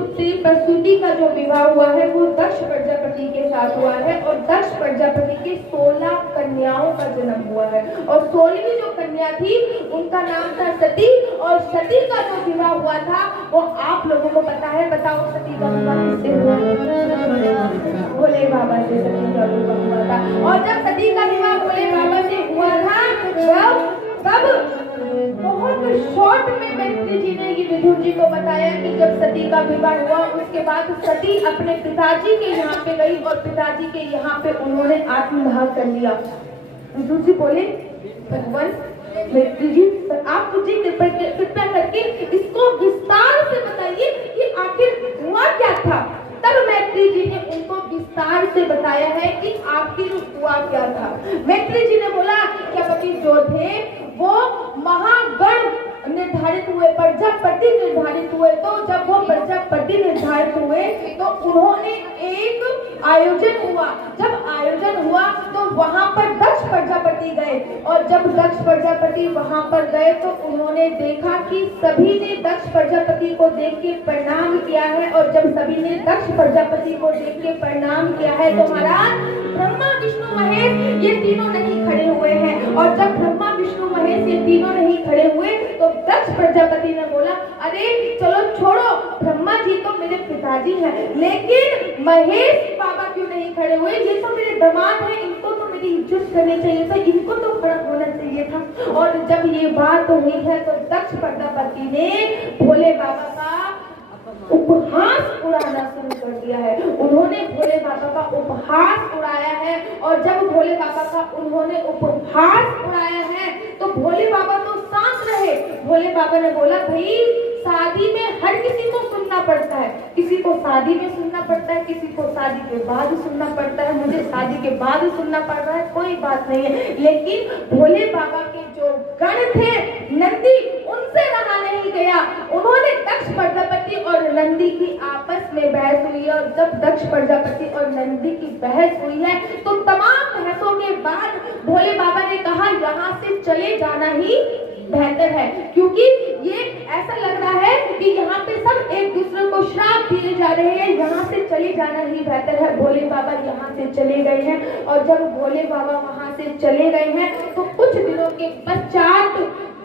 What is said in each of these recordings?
पुत्री प्रसूति का जो विवाह हुआ है वो दक्ष प्रजापति के साथ हुआ है और दक्ष प्रजापति के 16 कन्याओं का जन्म हुआ है और 16वीं जो कन्या थी उनका नाम था सती और सती का जो विवाह हुआ था वो आप लोगों को पता है। बताओ सती का विवाह किससे हुआ? भोले बाबा से सती का विवाह हुआ था। और जब सती का विवाह भोले बाबा से हुआ था तब बहुत शॉर्ट में मैत्री जी ने ये विदुर जी को बताया कि जब सती का विवाह हुआ उसके बाद सती अपने पिताजी के यहाँ पे गई और पिताजी के यहाँ पे उन्होंने आत्मदाह कर लिया। विदुर जी बोले भगवान मैत्री जी आप मुझे कृपया करके इसको विस्तार से बताइए कि आखिर हुआ क्या था। तब मैत्री जी ने उनको विस्तार से बताया है कि आखिर हुआ क्या था। मैत्री जी ने बोला प्रजापति जो थे वो महागण निर्धारित हुए, प्रजापति निर्धारित हुए। तो जब वो प्रजापति निर्धारित हुए तो उन्होंने एक आयोजन हुआ। जब आयोजन हुआ तो वहां पर दक्ष प्रजापति गए और जब दक्ष प्रजापति वहां पर गए तो उन्होंने देखा कि सभी ने दक्ष प्रजापति को देख के प्रणाम किया है और जब सभी ने दक्ष प्रजापति को देख के प्रणाम किया है तो महाराज ब्रह्मा विष्णु महेश ये तीनों नहीं खड़े हुए हैं और जब ब्रह्मा विष्णु महेश ये तीनों नहीं खड़े हुए तो दक्ष प्रजापति ने बोला अरे चलो छोड़ो, ब्रह्मा जी तो मेरे पिताजी हैं लेकिन महेश बाबा क्यों नहीं खड़े हुए? ये तो मेरे दामाद हैं, इनको तो मेरी इज्जत करनी चाहिए था, इनको तो खड़ा होना चाहिए था। और जब ये बात हुई है तो दक्ष प्रजापति ने भोले बाबा का उपहास उड़ाना शुरू कर दिया है। उन्होंने भोले बाबा का उपहास उड़ाया है और जब भोले बाबा का उन्होंने उपहास उड़ाया है तो भोले बाबा तो शांत रहे। भोले बाबा ने बोला भाई शादी में हर किसी को सुनना पड़ता है, किसी को शादी में सुनना पड़ता है, किसी को शादी के बाद सुनना पड़ता है, मुझे शादी के बाद सुनना पड़ रहा है, कोई बात नहीं है। लेकिन भोले बाबा के जो गण थे नंदी उनसे रहा नहीं गया। उन्होंने दक्ष प्रजापति और नंदी की आपस में बहस हुई और जब दक्ष प्रजापति और नंदी की बहस हुई है तो तमाम बहसों के बाद भोले बाबा ने कहा यहाँ से चले जाना ही बेहतर है, क्योंकि ये ऐसा लग रहा है कि यहाँ पे सब एक दूसरे को श्राप दिए जा रहे हैं, यहाँ से चले जाना ही बेहतर है। भोले बाबा यहाँ से चले गए हैं और जब भोले बाबा वहाँ से चले गए हैं तो कुछ दिनों के पश्चात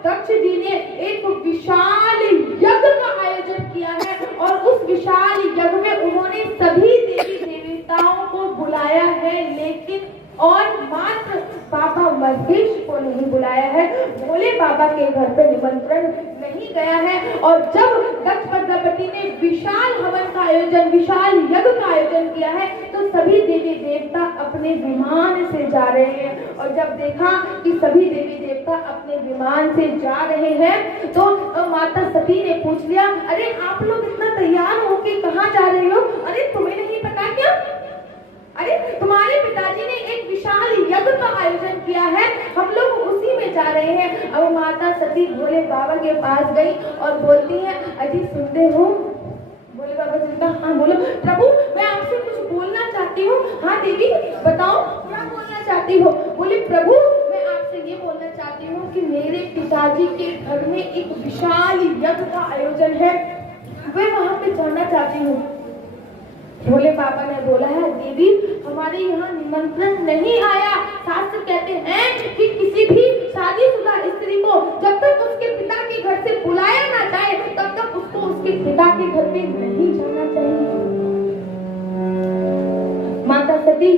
दक्ष जी ने एक विशाल यज्ञ का आयोजन किया है और उस विशाल यज्ञ में उन्होंने सभी देवी देवताओं को बुलाया है लेकिन और मात्र बाबा महेश को नहीं बुलाया है। भोले बाबा के घर पे निमंत्रण नहीं गया है और जब दक्ष प्रजापति ने विशाल हवन का आयोजन, विशाल यज्ञ का आयोजन किया है तो सभी देवी देवता अपने विमान से जा रहे हैं और जब देखा कि सभी देवी देवता अपने विमान से जा रहे हैं तो माता सती ने पूछ लिया अरे आप लोग इतना तैयार होके कहाँ जा रहे हो? अरे तुम्हें नहीं पता क्या? अरे तुम्हारे पिताजी ने एक विशाल यज्ञ का आयोजन किया है, हम लोग उसी में जा रहे हैं। अब माता सती भोले बाबा के पास गई और बोलती है अजी सुनते हो? भोले बाबा से कहा हाँ बोलो। प्रभु मैं आपसे कुछ बोलना चाहती हूँ। हाँ देवी बताओ क्या बोलना चाहती हो? बोले प्रभु मैं आपसे ये बोलना चाहती हूँ कि मेरे पिताजी के घर में एक विशाल यज्ञ का आयोजन है, मैं वहाँ पे जाना चाहती हूँ। भोले बाबा ने बोला है देवी हमारे यहाँ निमंत्रण नहीं आया। शास्त्र कहते हैं कि किसी भी शादीशुदा स्त्री को जब तक उसके पिता के घर से बुलाया ना जाए तब तक उसको उसके पिता के घर में नहीं जाना चाहिए। माता सती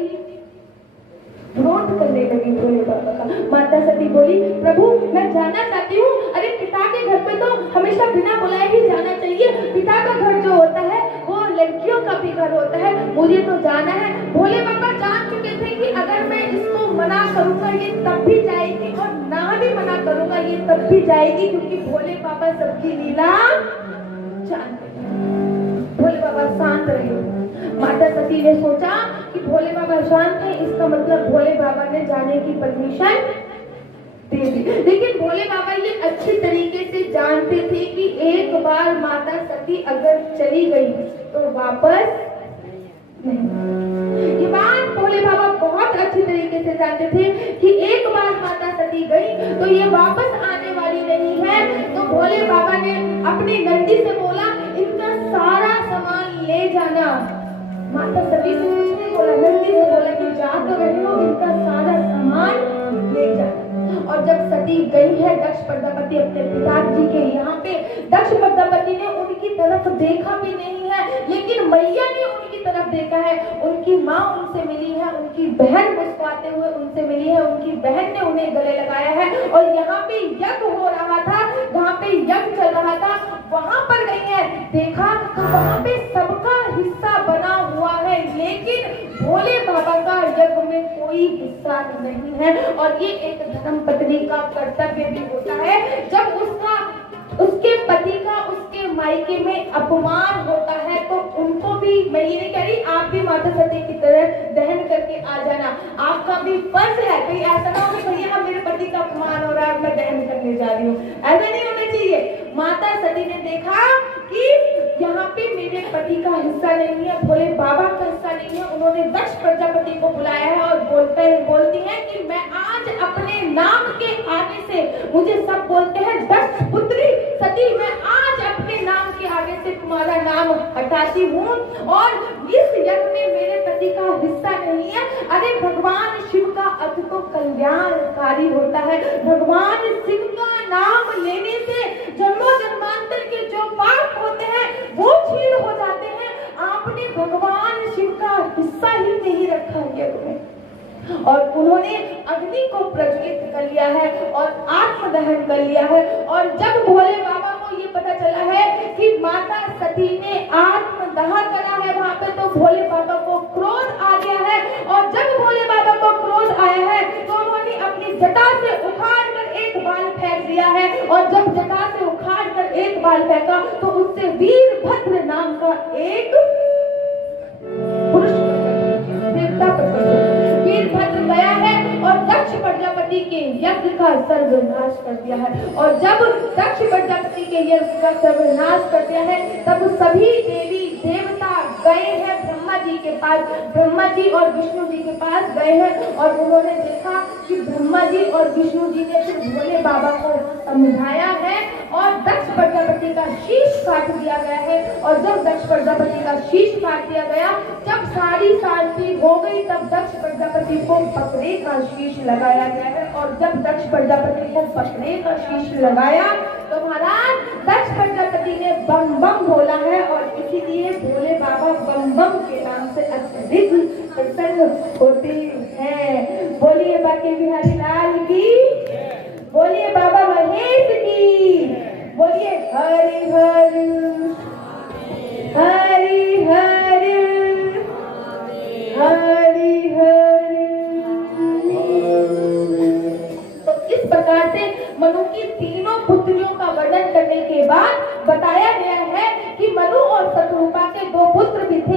विरोध करने लगी भोले बाबा का। माता सती बोली प्रभु मैं जाना चाहती हूँ। अरे पिता के घर पे तो हमेशा बिना बुलाए ही जाना चाहिए। पिता का घर जो होता है वो लड़कियों का भी घर होता है, मुझे तो जाना है। भोले बाबा जान चुके थे कि अगर मैं इसको मना करूंगा ये तब भी जाएगी और ना भी मना करूंगा ये तब भी जाएगी, क्योंकि भोले बाबा सबकी लीला जानते हैं। भोले बाबा शांत रहे। माता सती ने सोचा कि भोले बाबा शांत है, इसका मतलब भोले बाबा ने जाने की परमिशन दे दी। लेकिन भोले बाबा ये अच्छी तरीके से जानते थे कि एक बार माता सती अगर चली गई तो वापस नहीं। ये बात भोले बाबा बहुत अच्छी तरीके से जानते थे कि एक बार माता सती गई तो ये वापस आने वाली नहीं है। तो भोले बाबा ने अपनी नंदी से बोला इनका सारा सामान माता सती से कुछ नहीं बोला, नंदी से बोला कि जा तो रहे हो, इनका सारा सामान ले जाना। और जब सती गई है दक्ष प्रजापति अपने पिताजी के यहाँ पे, दक्ष प्रजापति ने उनकी तरफ देखा भी नहीं है, लेकिन मैया ने उनकी तरफ देखा है। उनकी माँ उनसे मिली है, उनकी बहन मुस्कुराते हुए उनसे मिली है, उनकी बहन ने उन्हें गले लगाया है। और यहाँ पे यज्ञ हो रहा था, जहाँ पे यज्ञ चल रहा था, वहां पर गई है, देखा तो वहां पे सबका हिस्सा बना हुआ है, लेकिन भोले बाबा का यज्ञ में कोई हिस्सा नहीं है। और ये एक धर्म पत्नी का कर्तव्य भी होता है, जब उसके पति का उसके मायके में अपमान होता है तो उनको भी, मैं ये नहीं कह रही आप भी माता सती की तरह दहन करके आ जाना, आपका भी फर्ज है। कहीं ऐसा ना हो कि भैया मेरे पति का अपमान हो रहा है, मैं दहन करने जा रही हूँ, ऐसा नहीं होना चाहिए। माता सती ने देखा कि यहाँ पे मेरे पति का हिस्सा नहीं है, भोले बाबा का हिस्सा नहीं है। उन्होंने दक्ष प्रजापति को बुलाया है और बोलती है कि मैं आज अपने नाम के आगे से, मुझे सब बोलते हैं दक्ष पुत्री सती, मैं आज अपने नाम के आगे से तुम्हारा नाम हटाती हूँ और इस यज्ञ में मेरे पति का हिस्सा नहीं है। अरे भगवान शिव का अर्थ तो कल्याणकारी होता है, भगवान शिव का नाम लेने से जन्मों जन्मांतर के जो पाप होते हैं वो छीन हो जाते हैं। आपने भगवान शिव का हिस्सा ही नहीं रखा यज्ञ में। और उन्होंने अग्नि को प्रज्वलित कर लिया है और आत्मदहन कर लिया है। और जब भोले बाबा को ये पता चला है कि माता सती ने आत्मदाह करा है वहां पे, तो भोले बाबा को क्रोध आ गया है। और जब भोले बाबा को क्रोध आया है तो उन्होंने अपनी जटा से उखाड़ कर एक बाल फेंक दिया है। और जब जटा से उखाड़ कर एक बाल फेंका तो उससे वीरभद्र नाम का एक पुरुष देवता प्रकट हुआ। वीरभद्र गया है और दक्ष प्रजापति के यज्ञ का सर्वनाश कर दिया है। और जब दक्ष प्रजापति के यज्ञ का सर्वनाश कर दिया है तब सभी देवी देवता गए हैं ब्रह्मा जी के पास, ब्रह्मा जी और विष्णु जी के पास गए हैं। और उन्होंने देखा कि ब्रह्मा जी और विष्णु जी ने फिर भोले बाबा को समझाया है और दक्ष प्रजापति का शीश काट दिया गया है। और जब दक्ष प्रजापति का शीश काट दिया गया, जब सारी शांति हो गई, तब दक्ष प्रजापति को बकरे का शीश लगाया गया है। और जब दक्ष प्रजापति को बकरे का शीश लगाया तो महाराज दक्ष प्रजापति ने बम बम बोला है। और इसीलिए भोले बाबा बम बम के नाम से अत्यधिक प्रसन्न होते हैं। बोलिए बाके बिहारी लाल की, बोलिए बाबा महेश की, बोलिए हरि हरि हरि हरि हरि हरि। तो इस प्रकार से मनु की